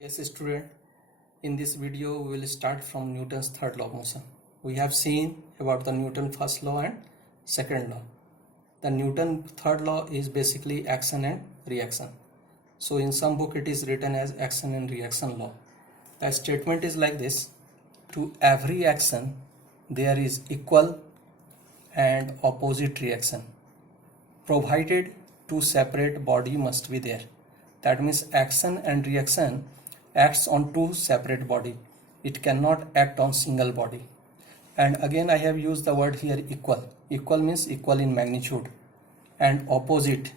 Yes, student, in this video we will start from Newton's third law of motion. We have seen about the Newton first law and second law. The Newton third law is basically action and reaction. So in some book it is written as action and reaction law. The statement is like this: to every action there is equal and opposite reaction, provided two separate body must be there. That means action and reaction acts on two separate body. It cannot act on single body. And again I have used the word here equal. Equal means equal in magnitude, and opposite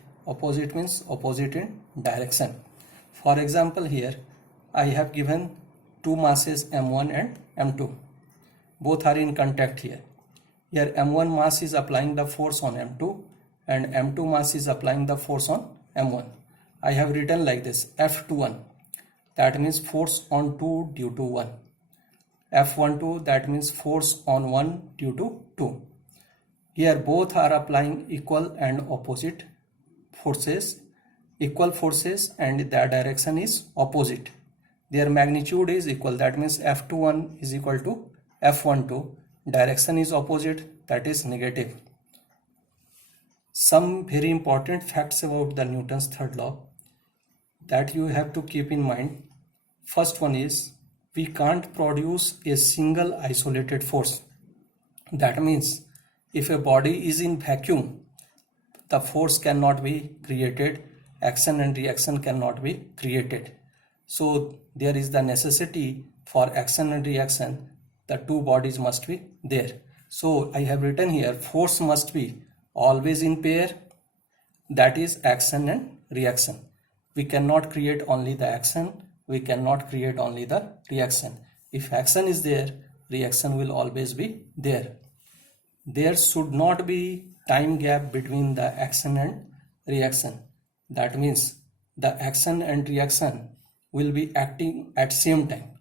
means opposite in direction. For example, here I have given two masses m1 and m2. Both are in contact here. Here m1 mass is applying the force on m2 and m2 mass is applying the force on m1. I have written like this: F21, that means force on 2 due to 1. F12, that means force on 1 due to 2. Here both are applying equal and opposite forces, equal forces, and their direction is opposite. Their magnitude is equal, that means F21 is equal to F12. Direction is opposite, that is negative. Some very important facts about the Newton's third law that you have to keep in mind. First one is, we can't produce a single isolated force. That means if a body is in vacuum, the force cannot be created, action and reaction cannot be created. So there is the necessity for action and reaction. The two bodies must be there. So I have written here, force must be always in pair, that is action and reaction. We cannot create only the action, we cannot create only the reaction. If action is there, reaction will always be there. There should not be time gap between the action and reaction. That means the action and reaction will be acting at same time.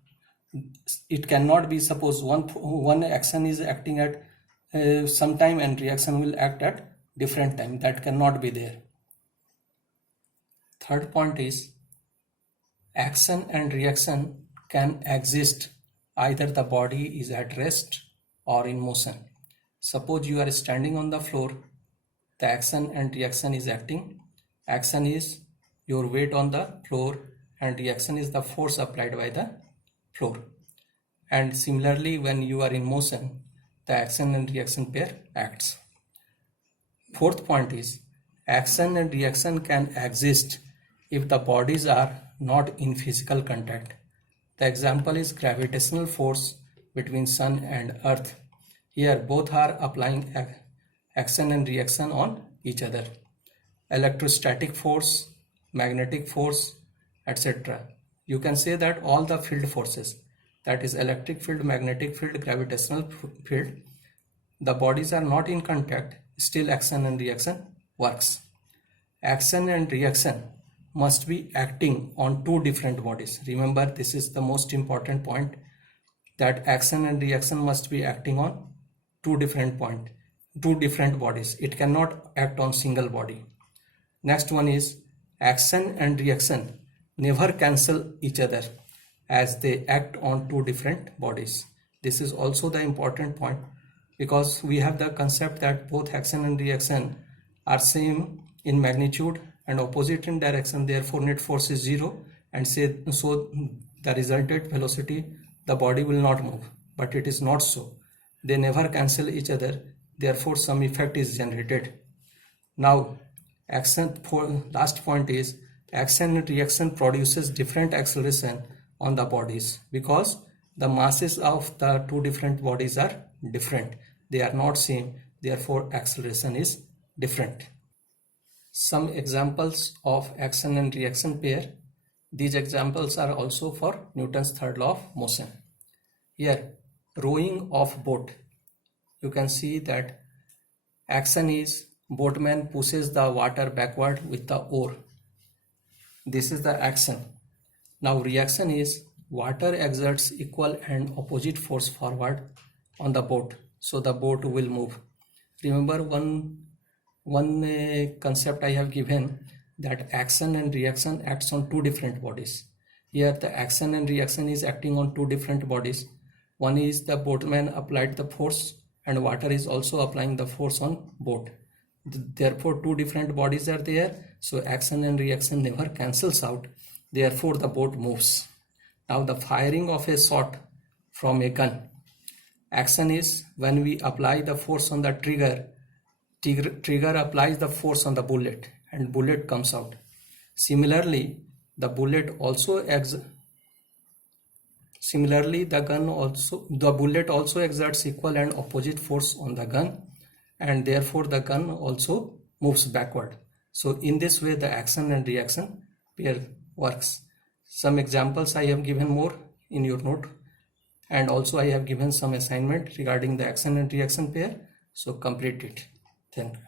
It cannot be, suppose one action is acting at some time and reaction will act at different time. That cannot be there. Third point is, action and reaction can exist either the body is at rest or in motion. Suppose you are standing on the floor, the action and reaction is acting. Action is your weight on the floor and reaction is the force applied by the floor. And similarly, when you are in motion, the action and reaction pair acts. Fourth point is, action and reaction can exist if the bodies are not in physical contact. The example is gravitational force between Sun and Earth. Here both are applying action and reaction on each other. Electrostatic force, magnetic force, etc. You can say that all the field forces, that is electric field, magnetic field, gravitational field, the bodies are not in contact, still action and reaction works. Action and reaction must be acting on two different bodies. Remember, this is the most important point, that action and reaction must be acting on two different bodies. It cannot act on single body. Next one is, action and reaction never cancel each other as they act on two different bodies. This is also the important point, because we have the concept that both action and reaction are same in magnitude and opposite in direction, therefore net force is 0, and so the resultant velocity, the body will not move. But it is not so. They never cancel each other, therefore some effect is generated. Now last point is, action and reaction produces different acceleration on the bodies because the masses of the two different bodies are different. They are not same, therefore acceleration is different. Some examples of action and reaction pair. These examples are also for Newton's third law of motion. Here, rowing of boat. You can see that action is boatman pushes the water backward with the oar. This is the action. Now reaction is water exerts equal and opposite force forward on the boat, so the boat will move. Remember one concept I have given, that action and reaction acts on two different bodies. Here the action and reaction is acting on two different bodies. One is the boatman applied the force and water is also applying the force on boat. Therefore two different bodies are there, so action and reaction never cancels out. Therefore the boat moves. Now the firing of a shot from a gun. Action is when we apply the force on the trigger. Trigger applies the force on the bullet and bullet comes out. Similarly, the bullet also the bullet also exerts equal and opposite force on the gun, and therefore the gun also moves backward. So in this way the action and reaction pair works. Some examples I have given more in your note, and also I have given some assignment regarding the action and reaction pair, so complete it. Thank you.